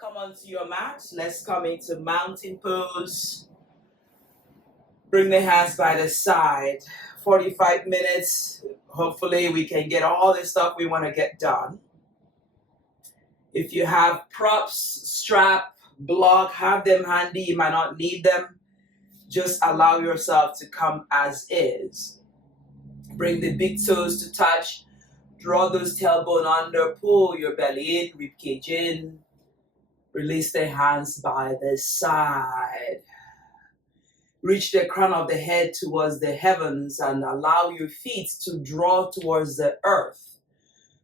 Come onto your mat. Let's come into mountain pose. Bring the hands by the side. 45 minutes. Hopefully we can get all the stuff we want to get done. If you have props, strap, block, have them handy. You might not need them. Just allow yourself to come as is. Bring the big toes to touch. Draw those tailbone under. Pull your belly in, ribcage in. Release the hands by the side. Reach the crown of the head towards the heavens and allow your feet to draw towards the earth.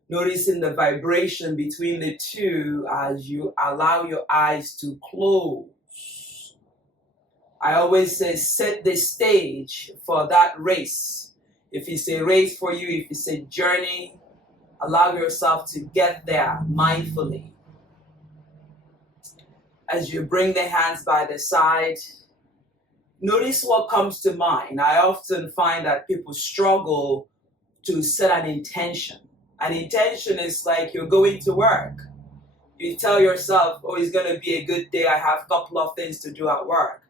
Noticing the vibration between the two as you allow your eyes to close. I always say set the stage for that race. If it's a race for you, if it's a journey, allow yourself to get there mindfully. As you bring the hands by the side, notice what comes to mind. I often find that people struggle to set an intention. An intention is like you're going to work. You tell yourself, oh, it's going to be a good day. I have a couple of things to do at work.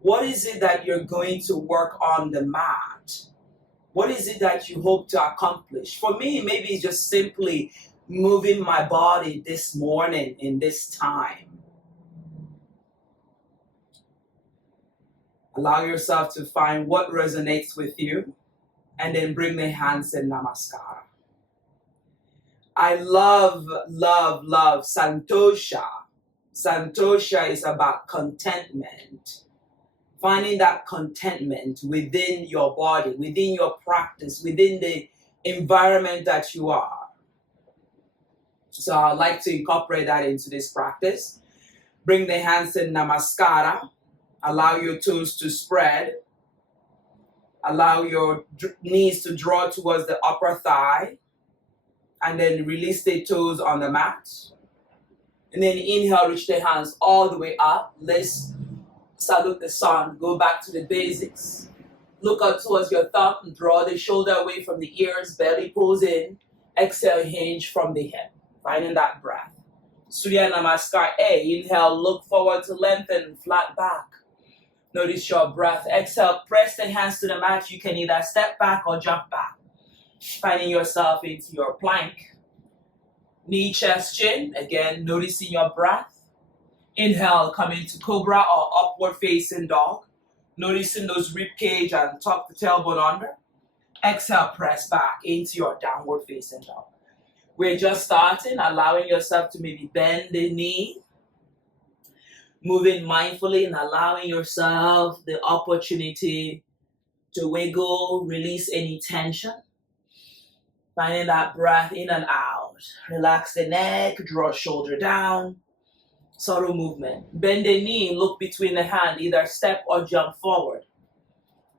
What is it that you're going to work on the mat? What is it that you hope to accomplish? For me, maybe it's just simply moving my body this morning in this time. Allow yourself to find what resonates with you and then bring the hands in Namaskara. I love Santosha. Santosha is about contentment. Finding that contentment within your body, within your practice, within the environment that you are. So I'd like to incorporate that into this practice. Bring the hands in Namaskara. Allow your toes to spread. Allow your knees to draw towards the upper thigh. And then release the toes on the mat. And then inhale, reach the hands all the way up. Let's salute the sun. Go back to the basics. Look up towards your thumb. Draw the shoulder away from the ears. Belly pulls in. Exhale, hinge from the hip. Finding that breath. Surya Namaskar A. Inhale, look forward to lengthen, flat back. Notice your breath. Exhale, press the hands to the mat. You can either step back or jump back. Finding yourself into your plank. Knee, chest, chin. Again, noticing your breath. Inhale, come into cobra or upward facing dog. Noticing those rib cage and tuck the tailbone under. Exhale, press back into your downward facing dog. We're just starting, allowing yourself to maybe bend the knee. Moving mindfully and allowing yourself the opportunity to wiggle, release any tension. Finding that breath in and out. Relax the neck, draw shoulder down. Subtle movement. Bend the knee, look between the hand, either step or jump forward.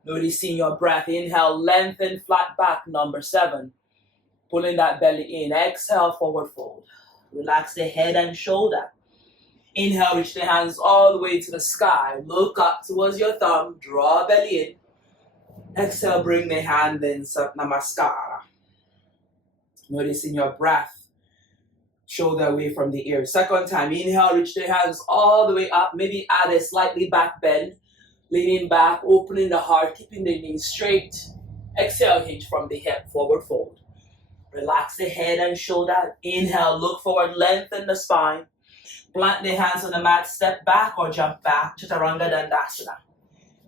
Noticing your breath. Inhale, lengthen, flat back, number 7. Pulling that belly in. Exhale, forward fold. Relax the head and shoulder. Inhale, reach the hands all the way to the sky. Look up towards your thumb. Draw belly in. Exhale, bring the hand in Sat Namaskara. Noticing your breath. Shoulder away from the ear. Second time. Inhale, reach the hands all the way up. Maybe add a slightly back bend. Leaning back, opening the heart, keeping the knees straight. Exhale, hinge from the hip. Forward fold. Relax the head and shoulder. Inhale, look forward, lengthen the spine. Plant the hands on the mat, step back or jump back. Chaturanga Dandasana.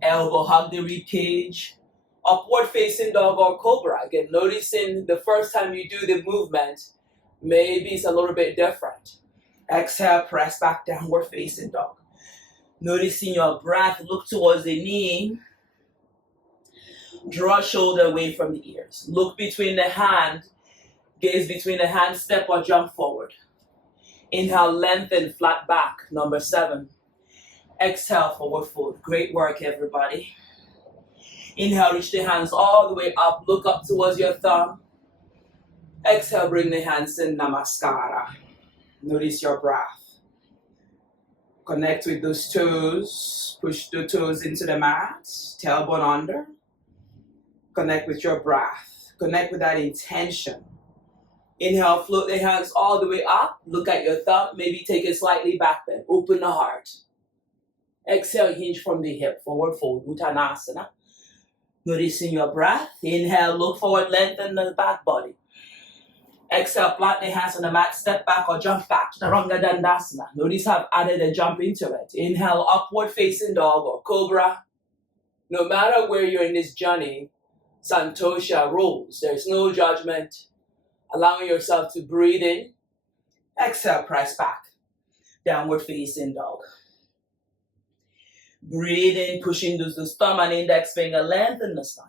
Elbow hug the rib cage. Upward facing dog or cobra. Again, noticing the first time you do the movement, maybe it's a little bit different. Exhale, press back, downward facing dog. Noticing your breath, look towards the knee. Draw shoulder away from the ears. Look between the hand, gaze between the hand, step or jump forward. Inhale, lengthen, flat back, number 7. Exhale, forward fold. Great work, everybody. Inhale, reach the hands all the way up. Look up towards your thumb. Exhale, bring the hands in Namaskara. Notice your breath. Connect with those toes. Push the toes into the mat. Tailbone under. Connect with your breath. Connect with that intention. Inhale, float the hands all the way up. Look at your thumb. Maybe take it slightly back bend. Open the heart. Exhale, hinge from the hip. Forward fold, Uttanasana. Noticing your breath. Inhale, look forward, lengthen the back body. Exhale, plant the hands on the mat, step back or jump back. Chaturanga Dandasana. Notice I've added a jump into it. Inhale, upward facing dog or cobra. No matter where you're in this journey, Santosha rules. There's no judgment. Allowing yourself to breathe in. Exhale, press back. Downward facing dog. Breathe in, pushing the thumb and index finger, lengthen the spine.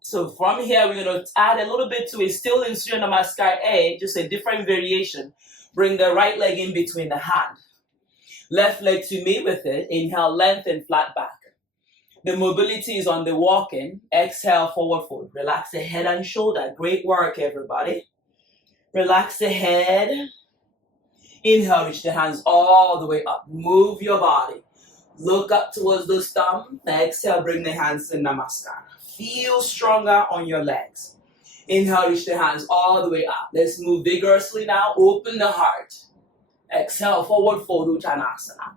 So from here, we're going to add a little bit to it. Still in Surya Namaskar A, just a different variation. Bring the right leg in between the hand. Left leg to meet with it. Inhale, lengthen, flat back. The mobility is on the walk-in. Exhale, forward fold. Relax the head and shoulder. Great work, everybody. Relax the head. Inhale, reach the hands all the way up. Move your body. Look up towards the thumb. Exhale, bring the hands in Namaskar. Feel stronger on your legs. Inhale, reach the hands all the way up. Let's move vigorously now. Open the heart. Exhale, forward fold, Uttanasana.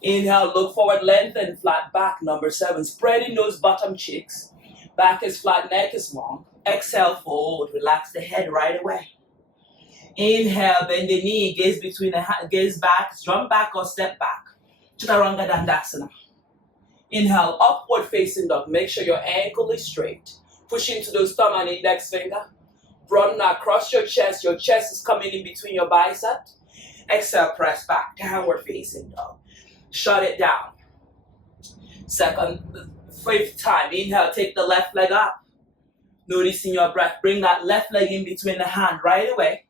Inhale, look forward, lengthen, flat back. Number 7, spreading those bottom cheeks. Back is flat, neck is long. Exhale, fold. Relax the head right away. Inhale, bend the knee, gaze between the hands, gaze back, jump back or step back. Chaturanga Dandasana. Inhale, upward facing dog. Make sure your ankle is straight. Push into those thumb and index finger. Broaden across your chest. Your chest is coming in between your biceps. Exhale, press back. Downward facing dog. Shut it down. Second, 5th time. Inhale, take the left leg up. Noticing your breath. Bring that left leg in between the hand right away.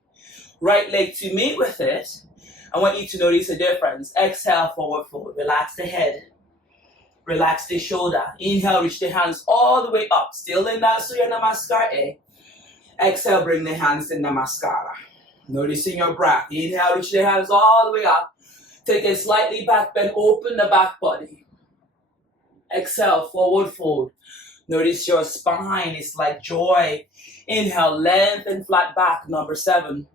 Right leg to meet with it. I want you to notice the difference. Exhale, forward fold. Relax the head. Relax the shoulder. Inhale, reach the hands all the way up. Still in that Surya Namaskar A. Exhale, bring the hands in Namaskara. Noticing your breath. Inhale, reach the hands all the way up. Take a slightly back bend, open the back body. Exhale, forward fold. Notice your spine is like joy. Inhale, lengthen, flat back. Number 7.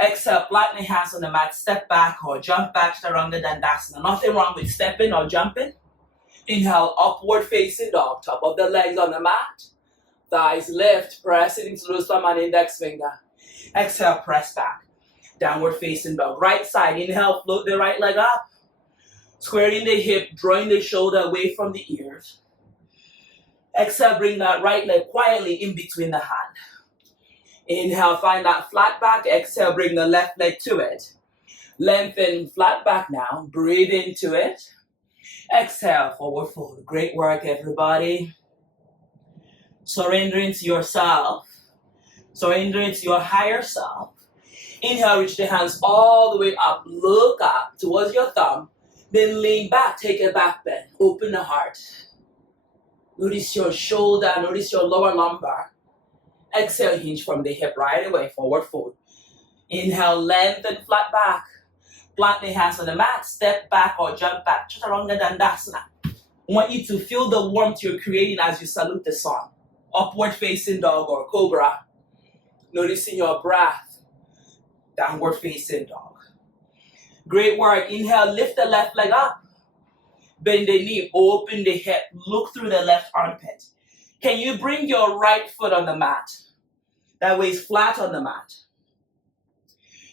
Exhale, flatten the hands on the mat, step back or jump back, Chaturanga Dandasana. Nothing wrong with stepping or jumping. Inhale, upward facing dog, top of the legs on the mat. Thighs lift, press it into the thumb and index finger. Exhale, press back. Downward facing dog. Right side, inhale, float the right leg up. Squaring the hip, drawing the shoulder away from the ears. Exhale, bring that right leg quietly in between the hand. Inhale, find that flat back. Exhale, bring the left leg to it. Lengthen, flat back now. Breathe into it. Exhale, forward fold. Great work, everybody. Surrendering to yourself. Surrendering to your higher self. Inhale, reach the hands all the way up. Look up towards your thumb. Then lean back, take a back bend. Open the heart. Notice your shoulder, notice your lower lumbar. Exhale, hinge from the hip right away, forward fold. Inhale, lengthen, flat back. Plant the hands on the mat, step back or jump back. Chaturanga Dandasana. I want you to feel the warmth you're creating as you salute the sun. Upward facing dog or cobra. Noticing your breath. Downward facing dog. Great work. Inhale, lift the left leg up. Bend the knee, open the hip, look through the left armpit. Can you bring your right foot on the mat? That way it's flat on the mat.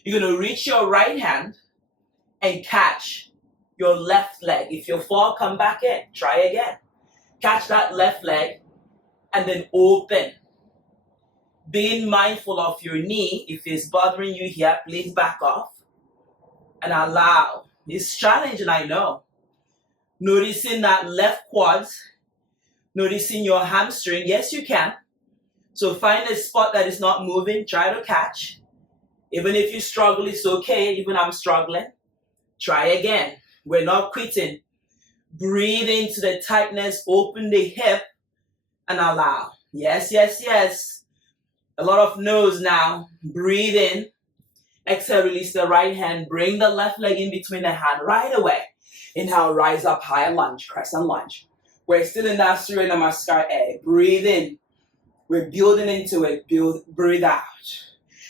You're going to reach your right hand and catch your left leg. If you fall, come back in. Try again. Catch that left leg and then open. Being mindful of your knee. If it's bothering you here, please back off and allow. It's challenging, I know. Noticing that left quads. Noticing your hamstring. Yes, you can. So find a spot that is not moving. Try to catch. Even if you struggle, it's okay. Even I'm struggling. Try again. We're not quitting. Breathe into the tightness. Open the hip and allow. Yes, yes, yes. A lot of nose now. Breathe in. Exhale, release the right hand. Bring the left leg in between the hand right away. Inhale, rise up high, lunge, crescent lunge. We're still in that Surya Namaskar A. Breathe in. We're building into it. Breathe out.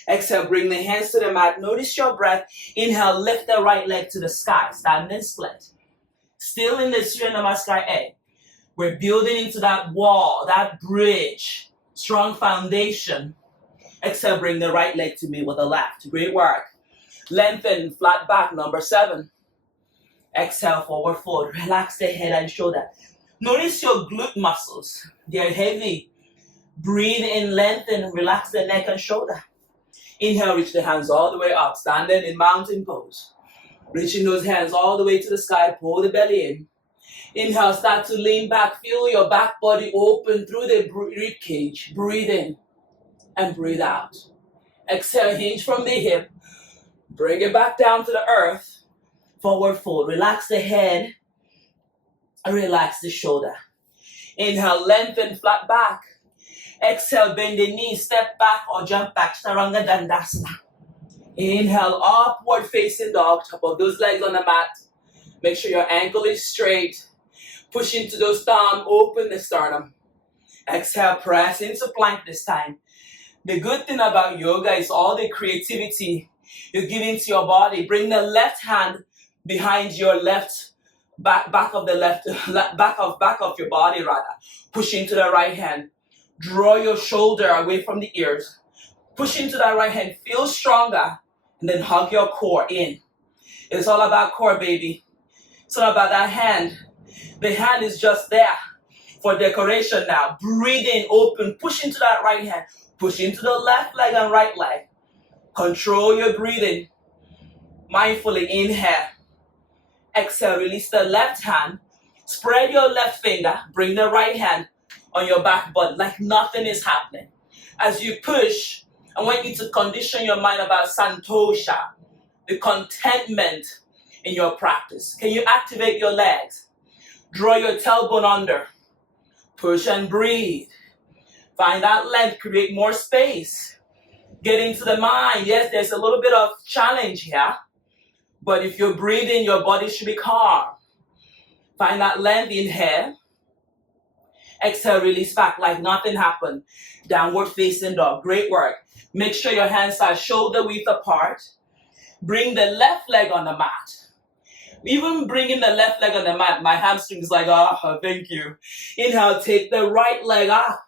Exhale, bring the hands to the mat. Notice your breath. Inhale, lift the right leg to the sky. Standing split. Still in the Surya Namaskar A. We're building into that wall, that bridge. Strong foundation. Exhale, bring the right leg to meet with the left. Great work. Lengthen, flat back, number 7. Exhale, forward fold. Relax the head and shoulder. Notice your glute muscles. They're heavy. Breathe in, lengthen, relax the neck and shoulder. Inhale, reach the hands all the way up. Standing in mountain pose. Reaching those hands all the way to the sky. Pull the belly in. Inhale, start to lean back. Feel your back body open through the rib cage. Breathe in and breathe out. Exhale, hinge from the hip. Bring it back down to the earth. Forward fold. Relax the head. Relax the shoulder. Inhale, lengthen, flat back. Exhale, bend the knees, step back or jump back. Chaturanga Dandasana. Inhale, upward facing dog. Top of those legs on the mat. Make sure your ankle is straight. Push into those thumbs. Open the sternum. Exhale, press into plank this time. The good thing about yoga is all the creativity you're giving to your body. Bring the left hand behind your left back of the left back of your body rather. Push into the right hand. Draw your shoulder away from the ears. Push into that right hand. Feel stronger. And then hug your core in. It's all about core, baby. It's all about that hand. The hand is just there for decoration now. Breathe in, open. Push into that right hand. Push into the left leg and right leg. Control your breathing. Mindfully inhale. Exhale, release the left hand. Spread your left finger. Bring the right hand on your back body like nothing is happening. As you push, I want you to condition your mind about santosha, the contentment in your practice. Can you activate your legs? Draw your tailbone under. Push and breathe. Find that length, create more space. Get into the mind. Yes, there's a little bit of challenge here, but if you're breathing, your body should be calm. Find that length, inhale. Exhale, release back like nothing happened. Downward facing dog. Great work. Make sure your hands are shoulder width apart. Bring the left leg on the mat. Even bringing the left leg on the mat, my hamstring is like, oh, thank you. Inhale, take the right leg up.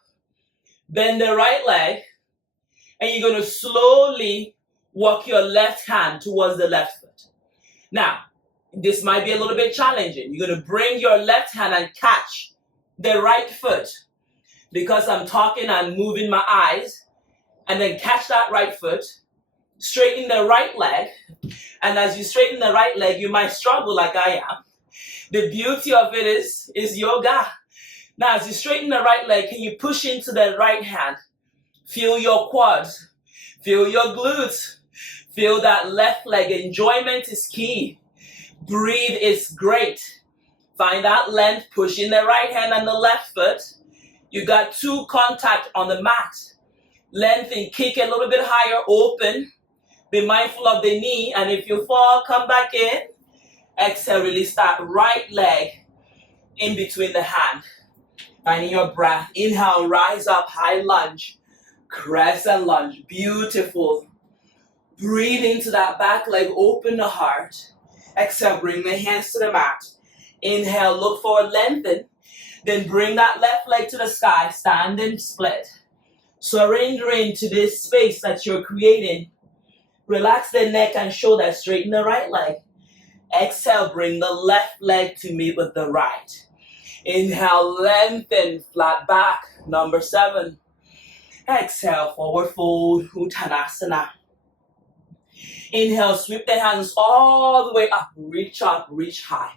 Bend the right leg. And you're going to slowly walk your left hand towards the left foot. Now, this might be a little bit challenging. You're going to bring your left hand and catch the right foot. Because I'm talking and moving my eyes. And then catch that right foot. Straighten the right leg. And as you straighten the right leg, you might struggle like I am. The beauty of it is yoga. Now, as you straighten the right leg, can you push into the right hand? Feel your quads. Feel your glutes. Feel that left leg. Enjoyment is key. Breathe is great. Find that length. Push in the right hand and the left foot. You got 2 contact on the mat. Lengthen, kick a little bit higher, open. Be mindful of the knee, and if you fall, come back in. Exhale, release that right leg in between the hand. Finding your breath. Inhale, rise up, high lunge. Crescent lunge. Beautiful. Breathe into that back leg, open the heart. Exhale, bring the hands to the mat. Inhale, look forward, lengthen. Then bring that left leg to the sky, standing split. Surrendering to this space that you're creating. Relax the neck and shoulder, straighten the right leg. Exhale, bring the left leg to meet with the right. Inhale, lengthen, flat back, number 7. Exhale, forward fold, Uttanasana. Inhale, sweep the hands all the way up, reach high.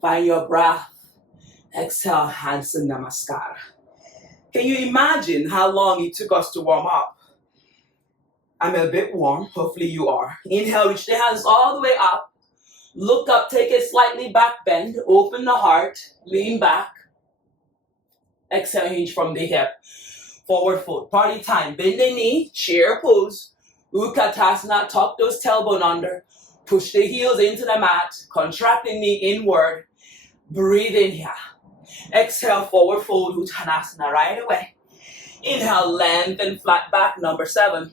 Find your breath. Exhale, hands in Namaskar. Can you imagine how long it took us to warm up? I'm a bit warm, hopefully you are. Inhale, reach the hands all the way up. Look up, take a slightly back bend, open the heart, lean back. Exhale, hinge from the hip. Forward fold, party time. Bend the knee, chair pose. Utkatasana, tuck those tailbone under. Push the heels into the mat. Contract the knee inward. Breathe in here. Exhale, forward fold, Uttanasana right away. Inhale, lengthen, flat back, number 7.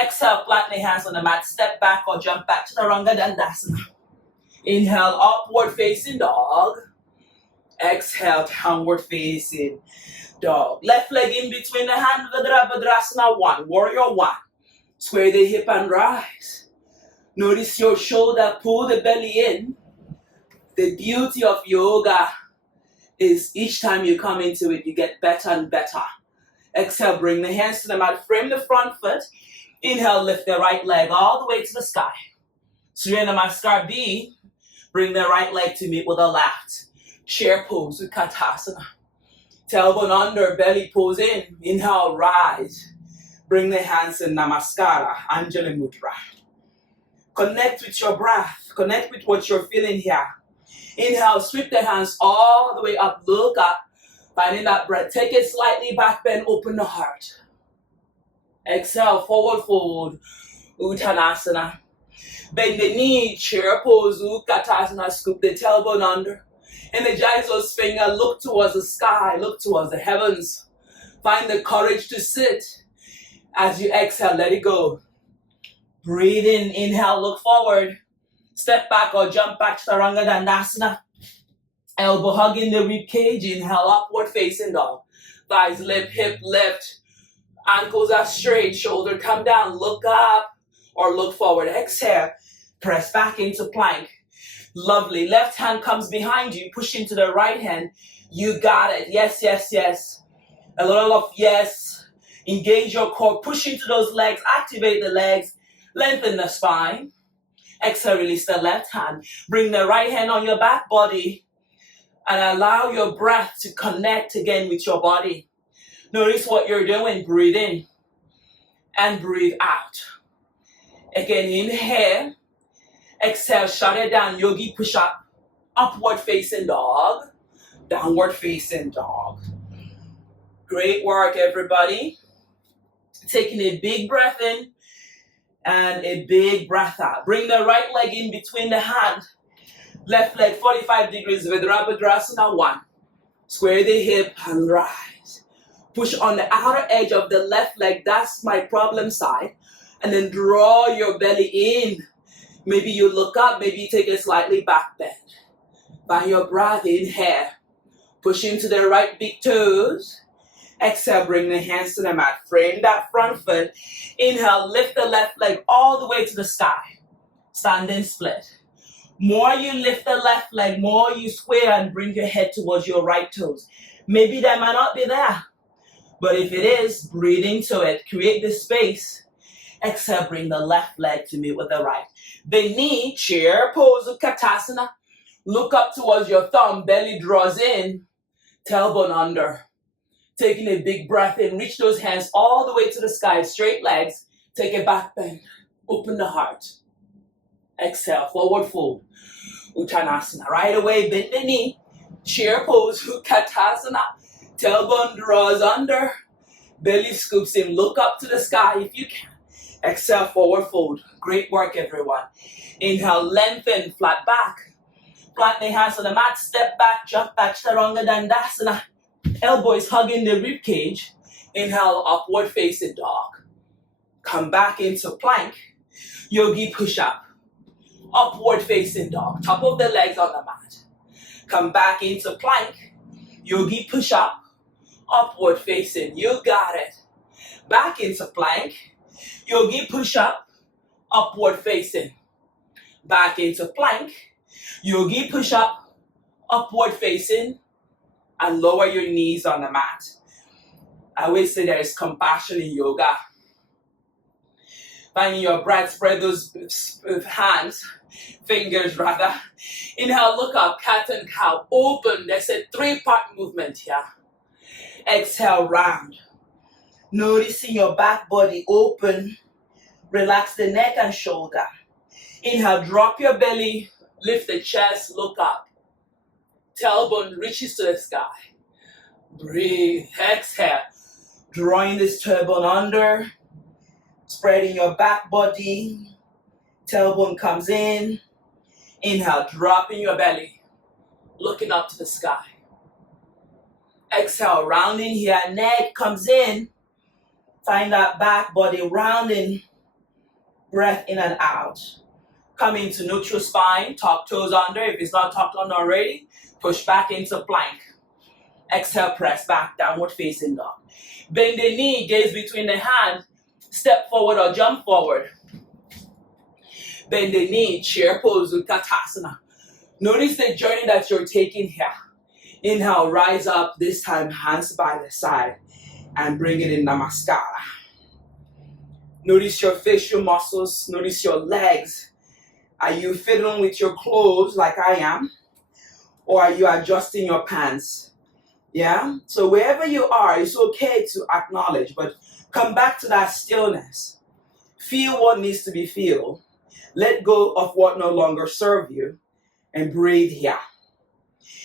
Exhale, flatten the hands on the mat, step back or jump back, Chaturanga Dandasana. Inhale, upward facing dog. Exhale, downward facing dog. Left leg in between the hand, Virabhadrasana 1, warrior 1. Square the hip and rise. Notice your shoulder, pull the belly in. The beauty of yoga is each time you come into it, you get better and better. Exhale, bring the hands to the mat, frame the front foot. Inhale, lift the right leg all the way to the sky. Surya Namaskar B, bring the right leg to meet with the left. Chair pose, Utkatasana. Tailbone under, belly pose in. Inhale, rise. Bring the hands in Namaskara, Anjali Mudra. Connect with your breath. Connect with what you're feeling here. Inhale, sweep the hands all the way up. Look up. Finding that breath. Take it slightly back, bend, open the heart. Exhale, forward fold, Uttanasana. Bend the knee, chair pose, Utkatasana. Scoop the tailbone under. Energize those fingers. Look towards the sky. Look towards the heavens. Find the courage to sit. As you exhale, let it go. Breathe in. Inhale, look forward. Step back or jump back, Chaturanga Dandasana. Elbow hugging the rib cage. Inhale, upward facing dog. Thighs lift, hip lift. Ankles are straight. Shoulder come down. Look up or look forward. Exhale. Press back into plank. Lovely. Left hand comes behind you. Push into the right hand. You got it. Yes, yes, yes. A little of yes. Engage your core. Push into those legs. Activate the legs. Lengthen the spine. Exhale, release the left hand. Bring the right hand on your back body. And allow your breath to connect again with your body. Notice what you're doing. Breathe in. And breathe out. Again, inhale. Exhale, shut it down. Yogi push up. Upward facing dog. Downward facing dog. Great work, everybody. Taking a big breath in and a big breath out. Bring the right leg in between the hand. Left leg 45 degrees, Virabhadrasana 1. Square the hip and rise. Push on the outer edge of the left leg. That's my problem side. And then draw your belly in. Maybe you look up, maybe you take a slightly back bend. Find your breath, inhale. Push into the right big toes. Exhale, bring the hands to the mat. Frame that front foot. Inhale, lift the left leg all the way to the sky. Standing split. More you lift the left leg, more you square and bring your head towards your right toes. Maybe that might not be there. But if it is, breathe into it. Create the space. Exhale, bring the left leg to meet with the right. The knee, chair pose, Utkatasana. Look up towards your thumb. Belly draws in. Tailbone under. Taking a big breath in. Reach those hands all the way to the sky. Straight legs. Take a back bend. Open the heart. Exhale. Forward fold. Uttanasana. Right away, bend the knee. Chair pose. Utkatasana. Tailbone draws under. Belly scoops in. Look up to the sky if you can. Exhale. Forward fold. Great work, everyone. Inhale. Lengthen. Flat back. Flatten the hands on the mat. Step back. Jump back. Chaturanga Dandasana. Elbow is hugging the rib cage. Inhale, upward facing dog. Come back into plank. Yogi push up. Upward facing dog. Top of the legs on the mat. Come back into plank. Yogi push up. Upward facing. You got it. Back into plank. Yogi push up. Upward facing. Back into plank. Yogi push up. Upward facing. And lower your knees on the mat. I always say there is compassion in yoga. Finding your breath, spread those hands, fingers rather. Inhale, look up, cat and cow. Open. There's a 3-part movement here. Exhale, round. Noticing your back body open. Relax the neck and shoulder. Inhale, drop your belly, lift the chest, look up. Tailbone reaches to the sky. Breathe. Exhale. Drawing this tailbone under. Spreading your back body. Tailbone comes in. Inhale. Dropping your belly. Looking up to the sky. Exhale, rounding here, neck comes in. Find that back body rounding. Breath in and out. Come into neutral spine, tuck toes under. If it's not tucked under already, push back into plank. Exhale, press back, downward facing dog. Bend the knee, gaze between the hands. Step forward or jump forward. Bend the knee, chair pose, Utkatasana. Notice the journey that you're taking here. Inhale, rise up, this time hands by the side, and bring it in Namaskara. Notice your facial muscles, notice your legs. Are you fiddling with your clothes like I am? Or are you adjusting your pants? Yeah? So wherever you are, it's okay to acknowledge, but come back to that stillness. Feel what needs to be felt. Let go of what no longer serves you, and breathe here.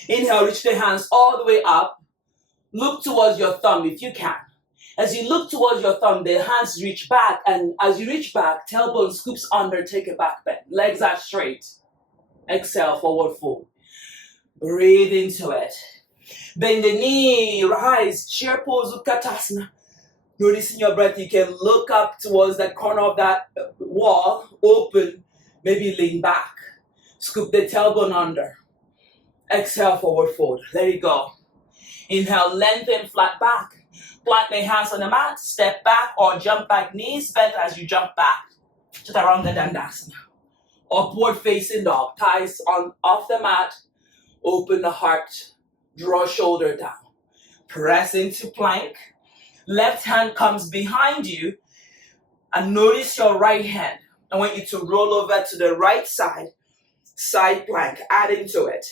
Inhale, reach the hands all the way up. Look towards your thumb if you can. As you look towards your thumb, the hands reach back, and as you reach back, tailbone scoops under, take a back bend. Legs are straight. Exhale, forward fold. Breathe into it. Bend the knee, rise, chair pose, Utkatasana. Noticing your breath, you can look up towards the corner of that wall, open, maybe lean back. Scoop the tailbone under. Exhale, forward fold. Let it go. Inhale, lengthen, flat back. Plant the hands on the mat, step back or jump back, knees bent as you jump back. Chaturanga Dandasana. Upward facing dog, thighs on off the mat. Open the heart, draw shoulder down. Press into plank. Left hand comes behind you, and notice your right hand. I want you to roll over to the right side, side plank, add into it.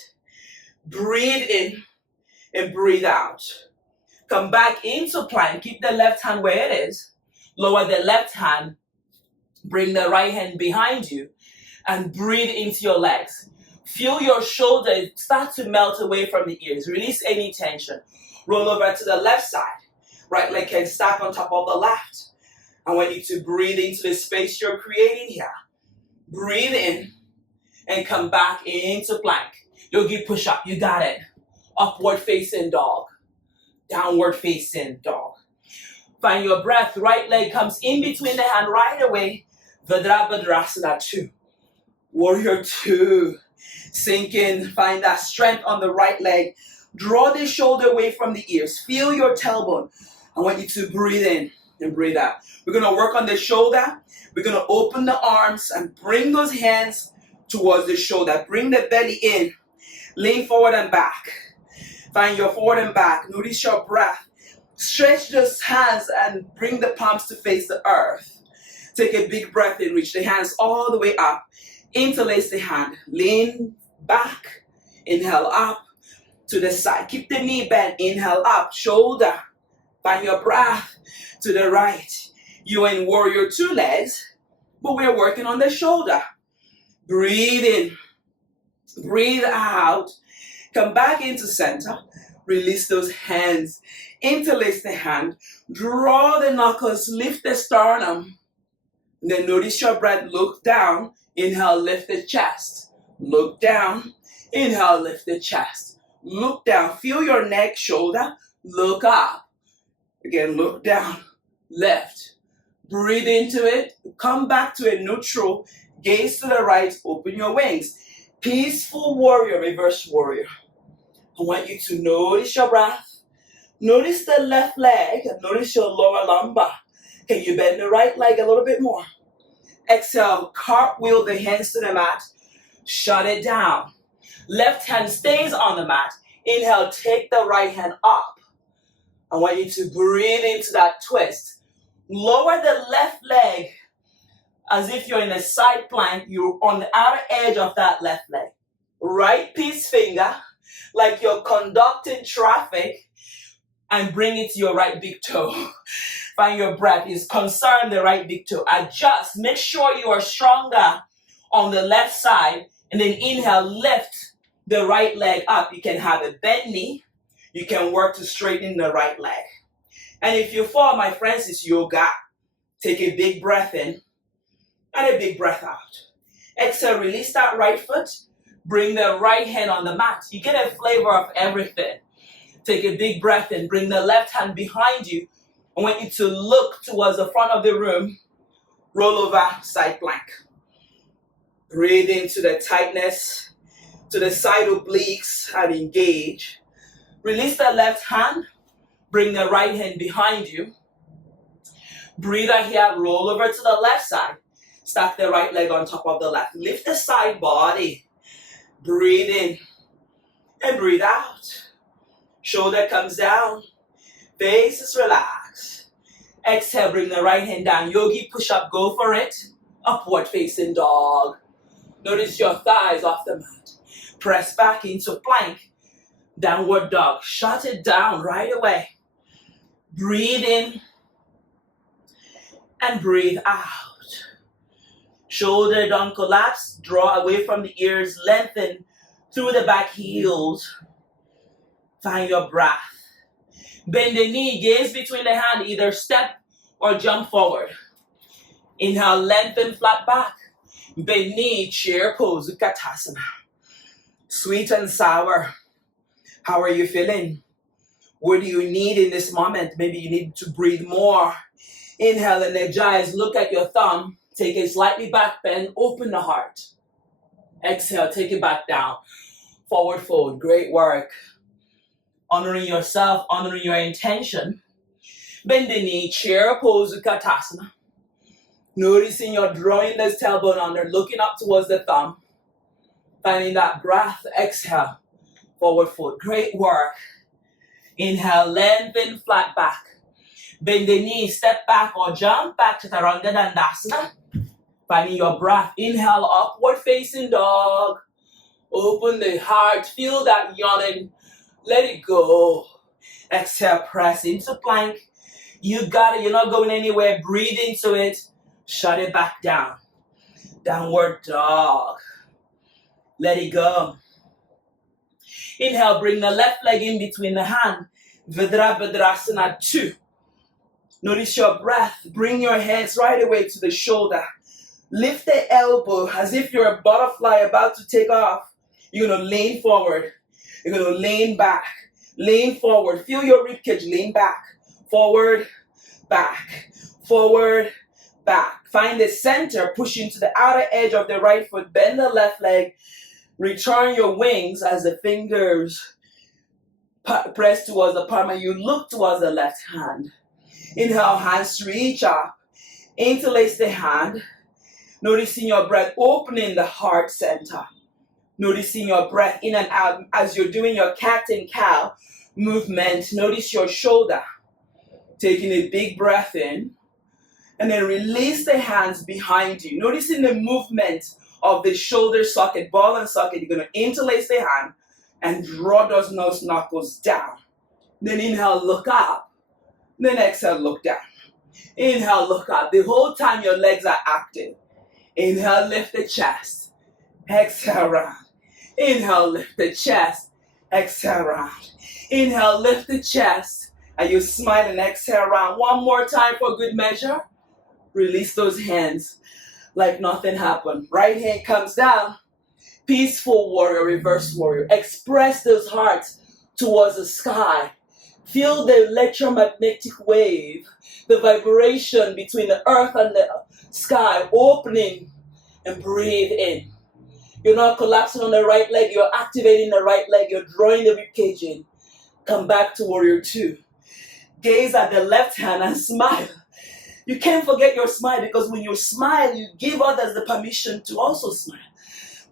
Breathe in and breathe out. Come back into plank, keep the left hand where it is. Lower the left hand, bring the right hand behind you, and breathe into your legs. Feel your shoulder start to melt away from the ears. Release any tension. Roll over to the left side. Right leg can stack on top of the left. I want you to breathe into the space you're creating here. Breathe in and come back into plank. Yogi push up, you got it. Upward facing dog. Downward facing dog. Find your breath. Right leg comes in between the hand right away. Virabhadrasana 2. Warrior 2. Sink in. Find that strength on the right leg. Draw the shoulder away from the ears. Feel your tailbone. I want you to breathe in and breathe out. We're going to work on the shoulder. We're going to open the arms and bring those hands towards the shoulder. Bring the belly in. Lean forward and back. Find your forward and back. Notice your breath. Stretch those hands and bring the palms to face the earth. Take a big breath in. Reach the hands all the way up. Interlace the hand. Lean back. Inhale up to the side. Keep the knee bent. Inhale up. Shoulder. Find your breath to the right. You're in warrior 2 legs, but we're working on the shoulder. Breathe in. Breathe out. Come back into center. Release those hands. Interlace the hand. Draw the knuckles. Lift the sternum. And then notice your breath. Look down. Inhale, lift the chest. Look down. Inhale, lift the chest. Look down. Feel your neck, shoulder. Look up. Again, look down. Lift. Breathe into it. Come back to a neutral. Gaze to the right. Open your wings. Peaceful warrior, reverse warrior. I want you to notice your breath. Notice the left leg and notice your lower lumbar. Can you bend the right leg a little bit more? Exhale, cartwheel the hands to the mat. Shut it down. Left hand stays on the mat. Inhale, take the right hand up. I want you to breathe into that twist. Lower the left leg as if you're in a side plank. You're on the outer edge of that left leg. Right peace finger, like you're conducting traffic, and bring it to your right big toe. Find your breath. Is concern the right big toe. Adjust. Make sure you are stronger on the left side. And then inhale, lift the right leg up. You can have a bent knee. You can work to straighten the right leg. And if you fall, my friends, it's yoga. Take a big breath in and a big breath out. Exhale, release that right foot. Bring the right hand on the mat. You get a flavor of everything. Take a big breath in. Bring the left hand behind you. I want you to look towards the front of the room. Roll over, side plank. Breathe into the tightness, to the side obliques, and engage. Release the left hand. Bring the right hand behind you. Breathe out here. Roll over to the left side. Stack the right leg on top of the left. Lift the side body. Breathe in and breathe out. Shoulder comes down. Face is relaxed. Exhale, bring the right hand down. Yogi push up, go for it. Upward facing dog. Notice your thighs off the mat. Press back into plank. Downward dog. Shut it down right away. Breathe in and breathe out. Shoulder don't collapse. Draw away from the ears. Lengthen through the back heels. Find your breath. Bend the knee. Gaze between the hand. Either step or jump forward. Inhale. Lengthen flat back. Bend knee. Chair pose. Utkatasana. Sweet and sour. How are you feeling? What do you need in this moment? Maybe you need to breathe more. Inhale, energize. Look at your thumb. Take a slightly back bend. Open the heart. Exhale, take it back down. Forward fold. Great work. Honoring yourself, honoring your intention. Bend the knee. Chair pose. Utkatasana. Noticing you're drawing this tailbone under. Looking up towards the thumb. Finding that breath. Exhale. Forward fold. Great work. Inhale, lengthen, flat back. Bend the knee, step back or jump back to Chaturanga Dandasana. Finding your breath. Inhale, upward facing dog. Open the heart. Feel that yawning. Let it go. Exhale, press into plank. You got it. You're not going anywhere. Breathe into it. Shut it back down. Downward dog. Let it go. Inhale, bring the left leg in between the hand. Virabhadrasana 2. Notice your breath. Bring your hands right away to the shoulder. Lift the elbow as if you're a butterfly about to take off. You're going to lean forward. You're going to lean back. Lean forward. Feel your ribcage. Lean back. Forward, back. Forward, back. Find the center. Push into the outer edge of the right foot. Bend the left leg. Return your wings as the fingers press towards the palm and you look towards the left hand. Inhale, hands reach up. Interlace the hand. Noticing your breath, opening the heart center. Noticing your breath in and out as you're doing your cat and cow movement. Notice your shoulder. Taking a big breath in. And then release the hands behind you. Noticing the movement of the shoulder socket, ball and socket. You're going to interlace the hand and draw those knuckles down. Then inhale, look up. Then exhale, look down. Inhale, look up. The whole time your legs are active. Inhale, lift the chest. Exhale, round. Inhale, lift the chest. Exhale, round. Inhale, lift the chest. And you smile and exhale, round. One more time for good measure. Release those hands like nothing happened. Right hand comes down. Peaceful warrior, reverse warrior. Express those hearts towards the sky. Feel the electromagnetic wave, the vibration between the earth and the sky opening, and breathe in. You're not collapsing on the right leg, you're activating the right leg, you're drawing the ribcage in. Come back to warrior 2. Gaze at the left hand and smile. You can't forget your smile because when you smile, you give others the permission to also smile.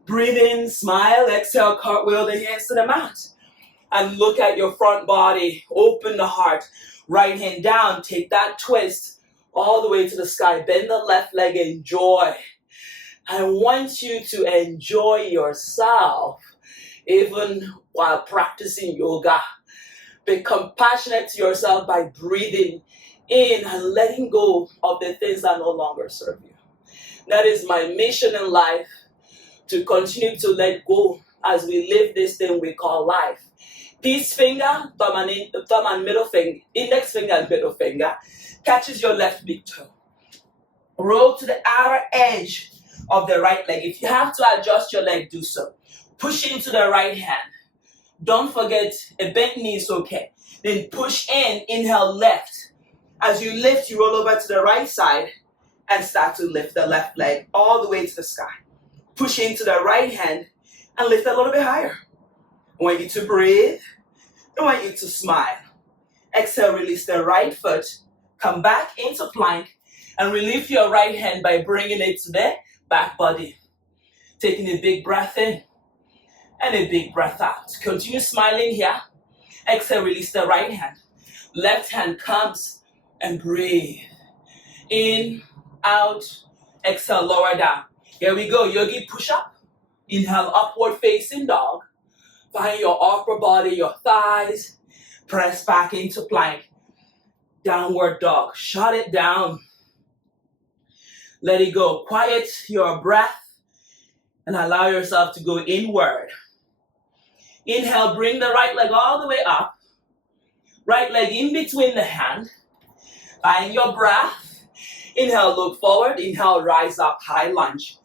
Breathe in, smile, exhale, cartwheel the hands to the mat. And look at your front body. Open the heart. Right hand down. Take that twist all the way to the sky. Bend the left leg. Enjoy. I want you to enjoy yourself even while practicing yoga. Be compassionate to yourself by breathing in and letting go of the things that no longer serve you. That is my mission in life, to continue to let go as we live this thing we call life. Peace finger, thumb and middle finger, index finger and middle finger, catches your left big toe. Roll to the outer edge of the right leg. If you have to adjust your leg, do so. Push into the right hand. Don't forget, a bent knee is okay. Then push in, inhale, lift. As you lift, you roll over to the right side and start to lift the left leg all the way to the sky. Push into the right hand and lift a little bit higher. I want you to breathe. I want you to smile. Exhale, release the right foot. Come back into plank and relieve your right hand by bringing it to the back body. Taking a big breath in and a big breath out. Continue smiling here. Exhale, release the right hand. Left hand comes and breathe. In, out, exhale, lower down. Here we go, yogi push up. Inhale, upward facing dog. Find your upper body, your thighs. Press back into plank. Downward dog, shut it down. Let it go. Quiet your breath and allow yourself to go inward. Inhale, bring the right leg all the way up. Right leg in between the hand. Find your breath. Inhale, look forward. Inhale, rise up, high lunge.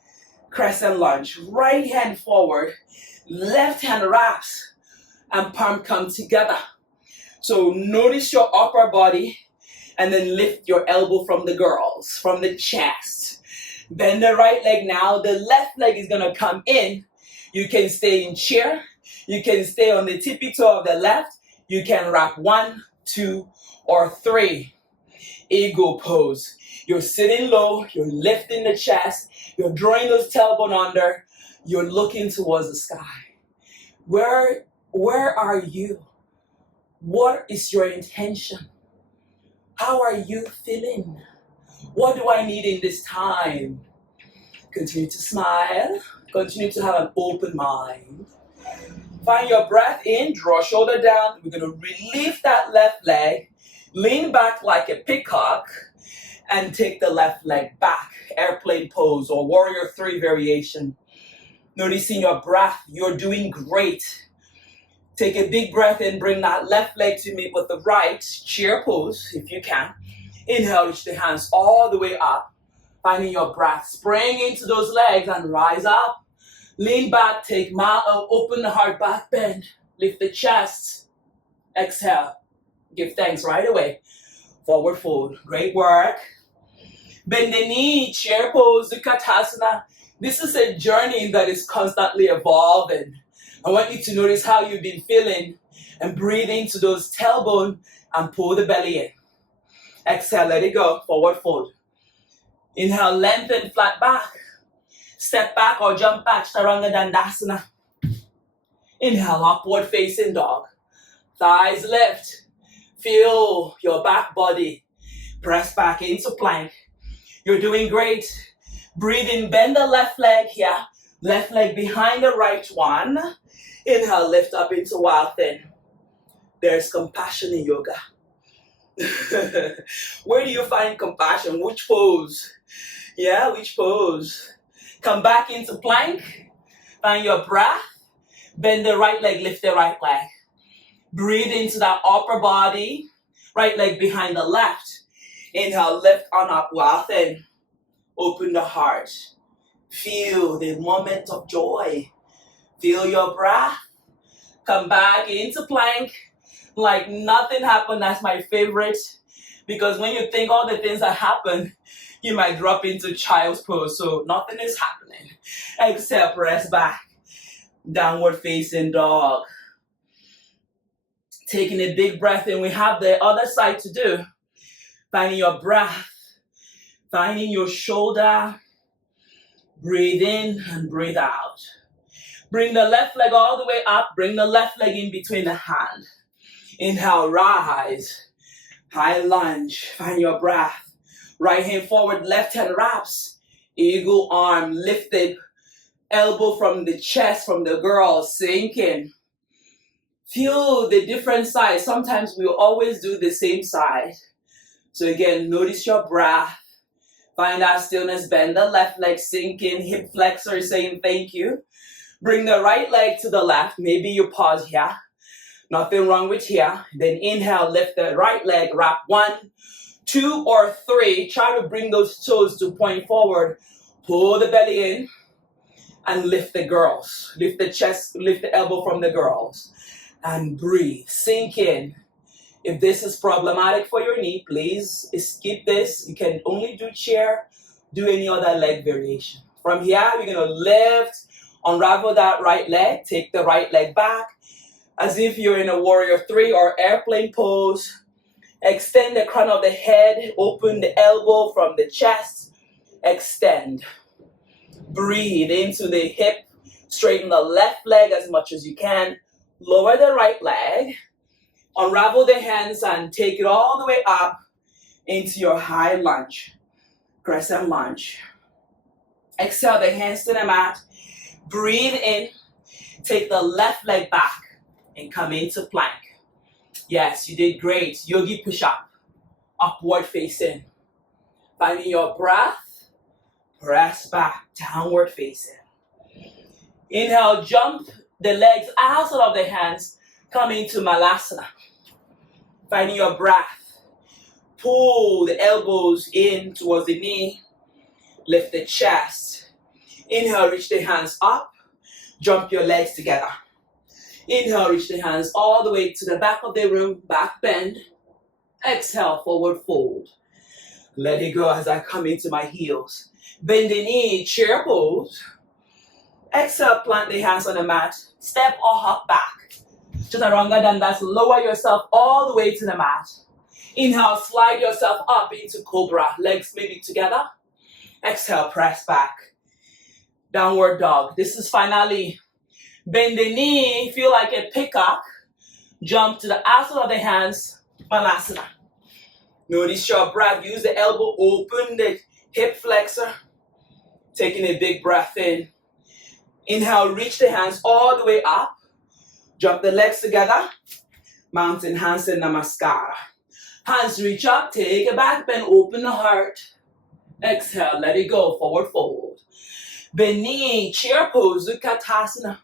Crescent lunge. Right hand forward. Left hand wraps and palm come together. So notice your upper body and then lift your elbow from the girls, from the chest. Bend the right leg now. The left leg is going to come in. You can stay in chair. You can stay on the tippy toe of the left. You can wrap 1, 2, or 3. Eagle pose. You're sitting low. You're lifting the chest. You're drawing those tailbone under. You're looking towards the sky. Where are you? What is your intention? How are you feeling? What do I need in this time? Continue to smile. Continue to have an open mind. Find your breath in. Draw shoulder down. We're going to relieve that left leg. Lean back like a peacock. And take the left leg back. Airplane pose or warrior 3 variation. Noticing your breath. You're doing great. Take a big breath in. Bring that left leg to meet with the right. Chair pose if you can. Inhale, reach the hands all the way up. Finding your breath. Spring into those legs and rise up. Lean back. Take open the heart back bend. Lift the chest. Exhale. Give thanks right away. Forward fold. Great work. Bend the knee. Chair pose. Utkatasana. This is a journey that is constantly evolving. I want you to notice how you've been feeling and breathe into those tailbone and pull the belly in. Exhale, let it go. Forward fold. Inhale, lengthen, flat back. Step back or jump back, Chaturanga Dandasana. Inhale, upward facing dog. Thighs lift. Feel your back body. Press back into plank. You're doing great. Breathe in, bend the left leg here. Left leg behind the right one. Inhale, lift up into wild thing. There's compassion in yoga. Where do you find compassion? Which pose? Yeah, which pose? Come back into plank. Find your breath. Bend the right leg, lift the right leg. Breathe into that upper body. Right leg behind the left. Inhale, lift on up, wild thing. Open the heart. Feel the moment of joy. Feel your breath. Come back into plank. Like nothing happened. That's my favorite. Because when you think all the things that happen, you might drop into child's pose. So nothing is happening. Exhale, press back. Downward facing dog. Taking a big breath in. We have the other side to do. Finding your breath. Finding your shoulder. Breathe in and breathe out. Bring the left leg all the way up. Bring the left leg in between the hand. Inhale, rise. High lunge. Find your breath. Right hand forward, left hand wraps. Eagle arm lifted. Elbow from the chest, from the girl, sinking. Feel the different sides. Sometimes we always do the same side. So again, notice your breath. Find that stillness, bend the left leg, sink in, hip flexor saying thank you. Bring the right leg to the left. Maybe you pause here. Nothing wrong with here. Then inhale, lift the right leg, wrap 1, 2, or 3. Try to bring those toes to point forward. Pull the belly in and lift the girls. Lift the chest, lift the elbow from the girls. and breathe. Sink in. If this is problematic for your knee, please skip this. You can only do chair, do any other leg variation. From here, you're going to lift, unravel that right leg, take the right leg back, as if you're in a warrior 3 or airplane pose. Extend the crown of the head, open the elbow from the chest, extend. Breathe into the hip, straighten the left leg as much as you can, lower the right leg, unravel the hands and take it all the way up into your high lunge, crescent lunge. Exhale the hands to the mat, breathe in, take the left leg back and come into plank. Yes, you did great. Yogi push-up, upward facing. Finding your breath, press back, downward facing. Inhale, jump the legs outside of the hands, come into Malasana. Finding your breath, pull the elbows in towards the knee, lift the chest. Inhale, reach the hands up, jump your legs together. Inhale, reach the hands all the way to the back of the room, back bend. Exhale, forward fold. Let it go as I come into my heels. Bend the knee, chair pose. Exhale, plant the hands on the mat. Step or hop back. Chaturanga Dandasana, lower yourself all the way to the mat. Inhale, slide yourself up into Cobra. Legs maybe together. Exhale, press back. Downward dog. This is finally. Bend the knee, feel like a peacock. Jump to the outside of the hands, Malasana. Notice your breath. Use the elbow, open the hip flexor. Taking a big breath in. Inhale, reach the hands all the way up. Jump the legs together. Mountain handstand namaskara. Hands reach up, take a back bend, open the heart. Exhale, let it go, forward fold. Bend knee, chair pose, Utkatasana.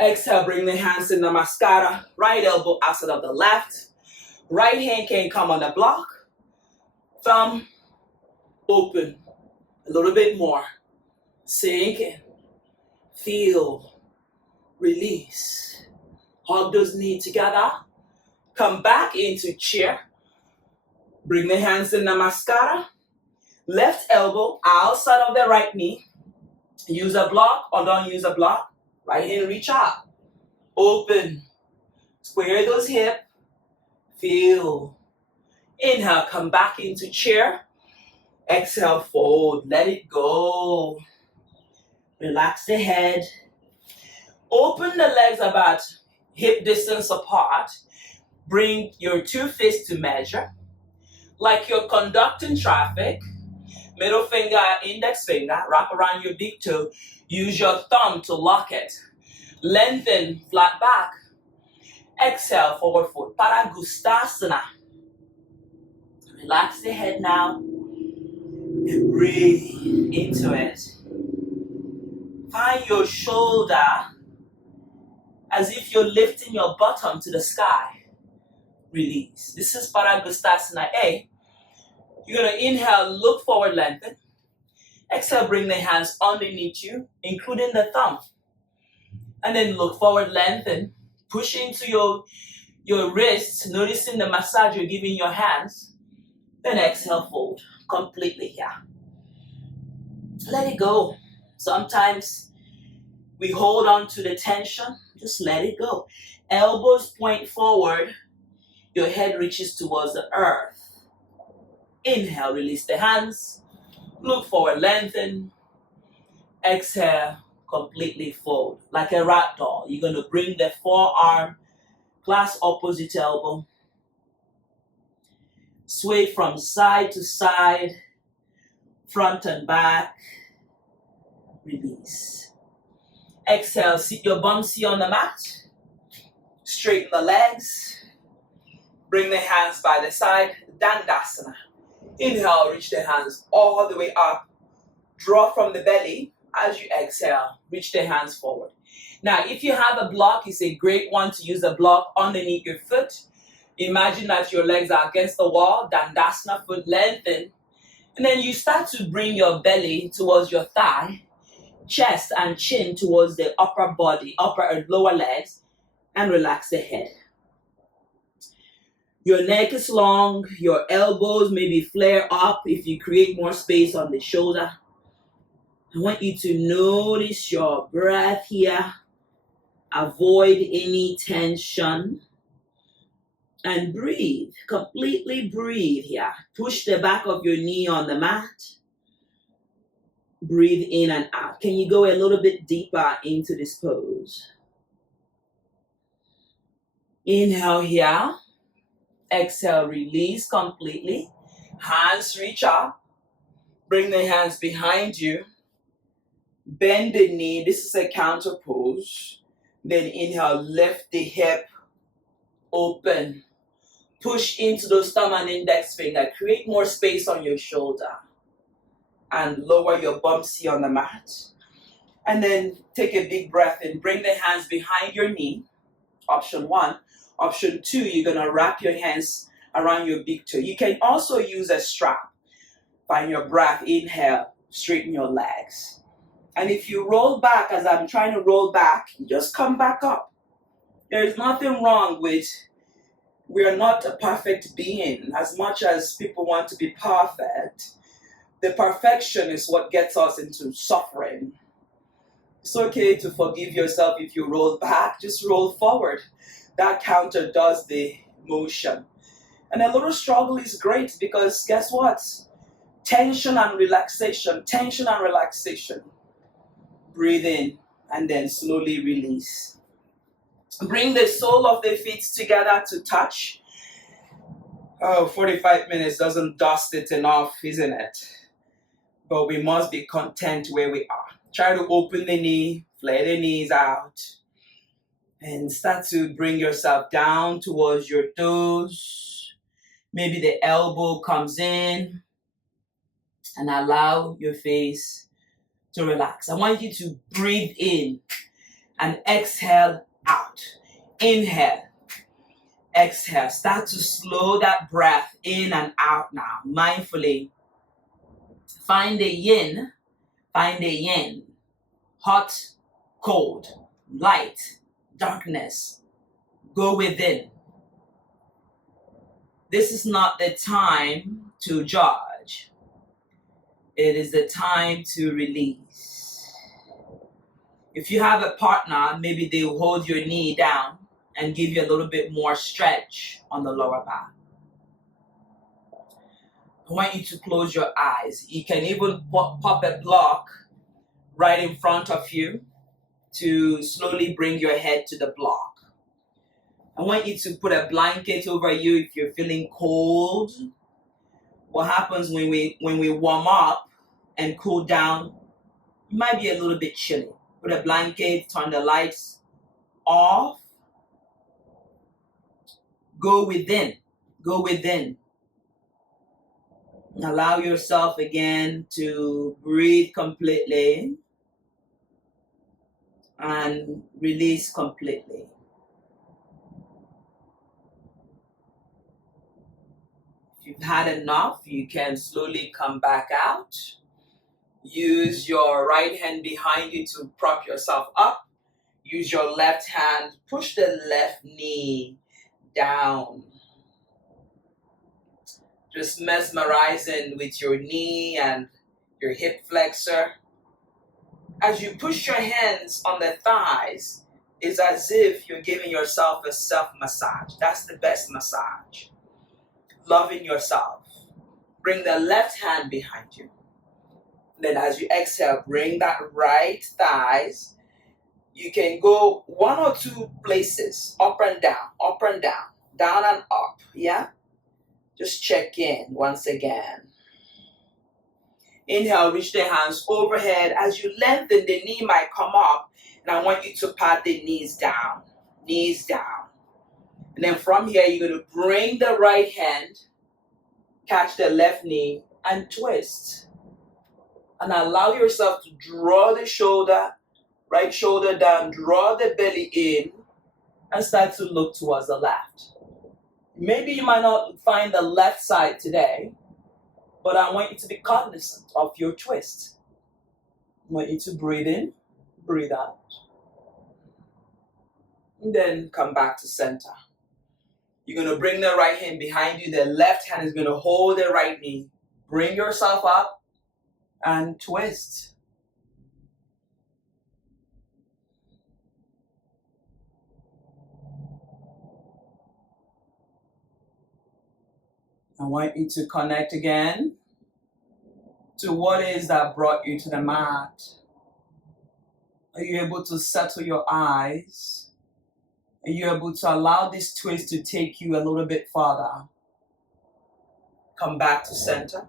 Exhale, bring the hands to Namaskara. Right elbow outside of the left. Right hand can come on the block. Thumb, open. A little bit more. Sink in. Feel. Release. Hug those knees together. Come back into chair. Bring the hands to Namaskara. Left elbow outside of the right knee. Use a block or don't use a block. Right hand reach up. Open. Square those hips. Feel. Inhale, come back into chair. Exhale, fold. Let it go. Relax the head. Open the legs about hip distance apart. Bring your 2 fists to measure. Like you're conducting traffic. Middle finger, index finger, wrap around your big toe. Use your thumb to lock it. Lengthen, flat back. Exhale, forward fold. Virabhadrasana. Relax the head now. And breathe into it. Find your shoulder as if you're lifting your bottom to the sky. Release. This is Virabhadrasana A. You're going to inhale, look forward, lengthen. Exhale, bring the hands underneath you, including the thumb. And then look forward, lengthen. Push into your wrists, noticing the massage you're giving your hands. Then exhale, fold completely here. Let it go. Sometimes we hold on to the tension. Just let it go. Elbows point forward. Your head reaches towards the earth. Inhale, release the hands. Look forward, lengthen. Exhale, completely fold. Like a rat doll. You're going to bring the forearm, clasp opposite elbow. Sway from side to side, front and back. Release. Exhale, sit your bum on the mat. Straighten the legs. Bring the hands by the side, Dandasana. Inhale, reach the hands all the way up. Draw from the belly. As you exhale, reach the hands forward. Now, if you have a block, it's a great one to use a block underneath your foot. Imagine that your legs are against the wall, Dandasana, foot lengthen. And then you start to bring your belly towards your thigh, chest and chin towards the upper body, upper and lower legs. and relax the head. Your neck is long, your elbows maybe flare up if you create more space on the shoulder. I want you to notice your breath here. Avoid any tension and breathe. Completely breathe here. Push the back of your knee on the mat. Breathe in and out. Can you go a little bit deeper into this pose? Inhale here. Exhale, release completely. Hands reach up. Bring the hands behind you. Bend the knee. This is a counter pose. Then inhale, lift the hip, open. Push into those thumb and index finger. Create more space on your shoulder. And lower your bumps here on the mat. And then take a big breath in. Bring the hands behind your knee. Option 1. Option 2, you're going to wrap your hands around your big toe. You can also use a strap. Find your breath. Inhale. Straighten your legs. And if you roll back, as I'm trying to roll back, you just come back up. There is nothing wrong with, we are not a perfect being. As much as people want to be perfect, the perfection is what gets us into suffering. It's okay to forgive yourself if you roll back. Just roll forward. That counter does the motion. And a little struggle is great because guess what? Tension and relaxation. Tension and relaxation. Breathe in and then slowly release. Bring the sole of the feet together to touch. 45 minutes doesn't dust it enough, isn't it? But we must be content where we are. Try to open the knee, flare the knees out, and start to bring yourself down towards your toes. Maybe the elbow comes in, and allow your face to relax. I want you to breathe in and exhale out. Inhale, exhale. Start to slow that breath in and out now, mindfully. Find the yin. Hot, cold, light, darkness. Go within. This is not the time to judge. It is the time to release. If you have a partner, maybe they will hold your knee down and give you a little bit more stretch on the lower back. I want you to close your eyes. You can even pop a block right in front of you to slowly bring your head to the block. I want you to put a blanket over you if you're feeling cold. What happens when we warm up and cool down, it might be a little bit chilly. Put a blanket, turn the lights off. Go within. Allow yourself again to breathe completely and release completely. If you've had enough, you can slowly come back out. Use your right hand behind you to prop yourself up. Use your left hand, push the left knee down. Just mesmerizing with your knee and your hip flexor. As you push your hands on the thighs, it's as if you're giving yourself a self-massage. That's the best massage. Loving yourself. Bring the left hand behind you. Then as you exhale, bring that right thighs. You can go 1 or 2 places, up and down, down and up, yeah? Just check in once again. Inhale, reach the hands overhead. As you lengthen, the knee might come up, and I want you to pat the knees down. And then from here, you're going to bring the right hand, catch the left knee, and twist. And allow yourself to draw the shoulder, right shoulder down, draw the belly in, and start to look towards the left. Maybe you might not find the left side today, but I want you to be cognizant of your twist. I want you to breathe in, breathe out. And then come back to center. You're going to bring the right hand behind you. The left hand is going to hold the right knee. Bring yourself up and twist. I want you to connect again to what is that brought you to the mat. Are you able to settle your eyes? Are you able to allow this twist to take you a little bit farther? Come back to center.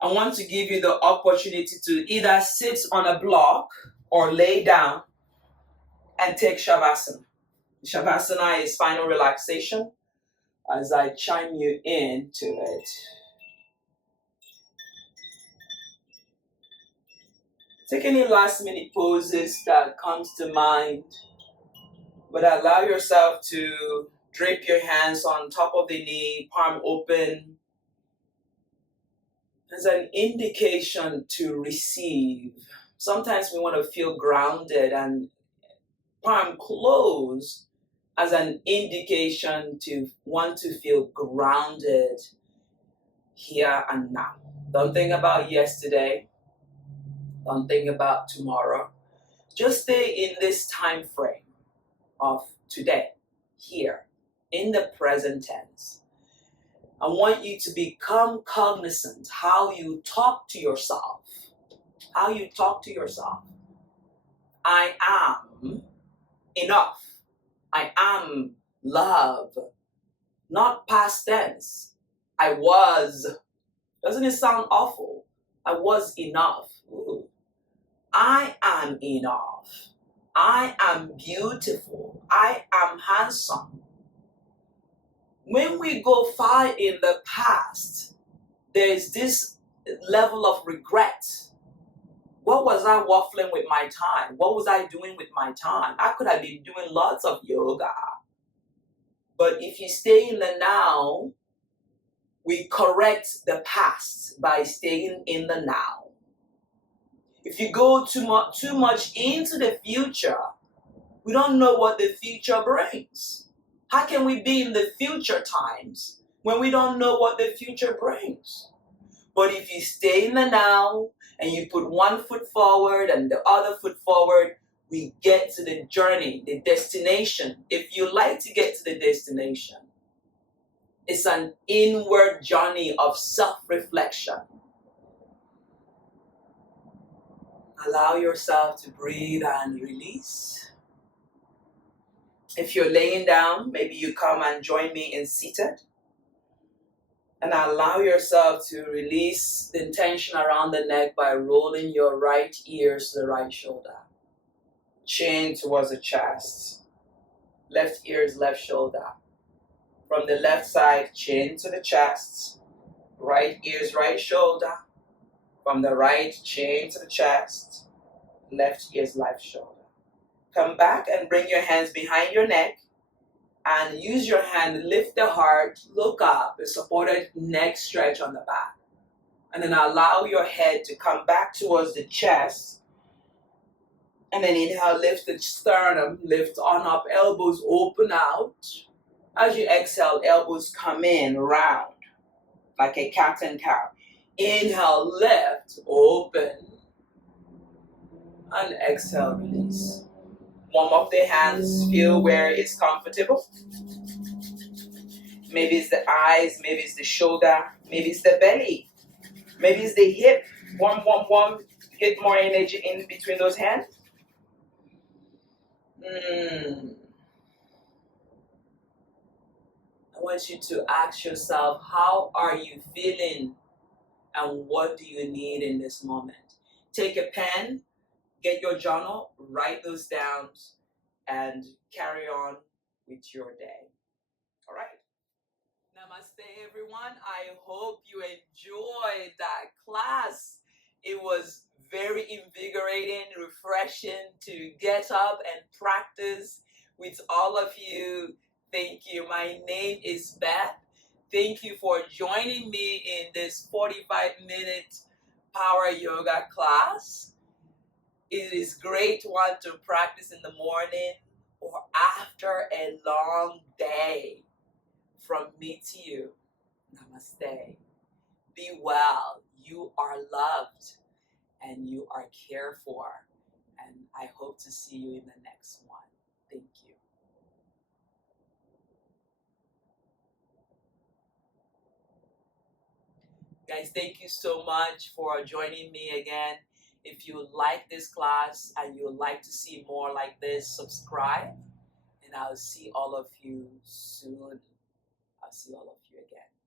I want to give you the opportunity to either sit on a block or lay down and take Savasana. Savasana is final relaxation as I chime you into it. Take any last minute poses that comes to mind, but allow yourself to drape your hands on top of the knee, palm open, as an indication to receive. Sometimes we want to feel grounded, and palm closed as an indication to want to feel grounded here and now. Don't think about yesterday. Don't think about tomorrow. Just stay in this time frame of today, here, in the present tense. I want you to become cognizant how you talk to yourself. How you talk to yourself. I am enough. I am love. Not past tense. I was. Doesn't it sound awful? I was enough. Ooh. I am enough. I am beautiful. I am handsome. When we go far in the past, there is this level of regret. What was I waffling with my time? What was I doing with my time? I could have been doing lots of yoga. But if you stay in the now, we correct the past by staying in the now. If you go too much into the future, we don't know what the future brings. How can we be in the future times when we don't know what the future brings? But if you stay in the now and you put one foot forward and the other foot forward, we get to the journey, the destination. If you like to get to the destination, it's an inward journey of self-reflection. Allow yourself to breathe and release. If you're laying down, maybe you come and join me in seated. And allow yourself to release the tension around the neck by rolling your right ears to the right shoulder. Chin towards the chest. Left ears, left shoulder. From the left side, chin to the chest. Right ears, right shoulder. From the right, chin to the chest. Left ears, left shoulder. Come back and bring your hands behind your neck. And use your hand to lift the heart, look up, a supported neck stretch on the back. And then allow your head to come back towards the chest. And then inhale, lift the sternum, lift on up, elbows open out. As you exhale, elbows come in round, like a cat and cow. Inhale, lift, open. And exhale, release. Warm up the hands, feel where it's comfortable. Maybe it's the eyes, maybe it's the shoulder, maybe it's the belly, maybe it's the hip. Warm. Get more energy in between those hands. I want you to ask yourself, how are you feeling and what do you need in this moment? Take a pen. Get your journal, write those down, and carry on with your day. All right. Namaste, everyone. I hope you enjoyed that class. It was very invigorating, refreshing to get up and practice with all of you. Thank you. My name is Beth. Thank you for joining me in this 45-minute power yoga class. It is great one to practice in the morning or after a long day. From me to you, namaste. Be well. You are loved and you are cared for. And I hope to see you in the next one. Thank you. Guys, thank you so much for joining me again. If you like this class and you would like to see more like this, subscribe. And I'll see all of you soon. I'll see all of you again.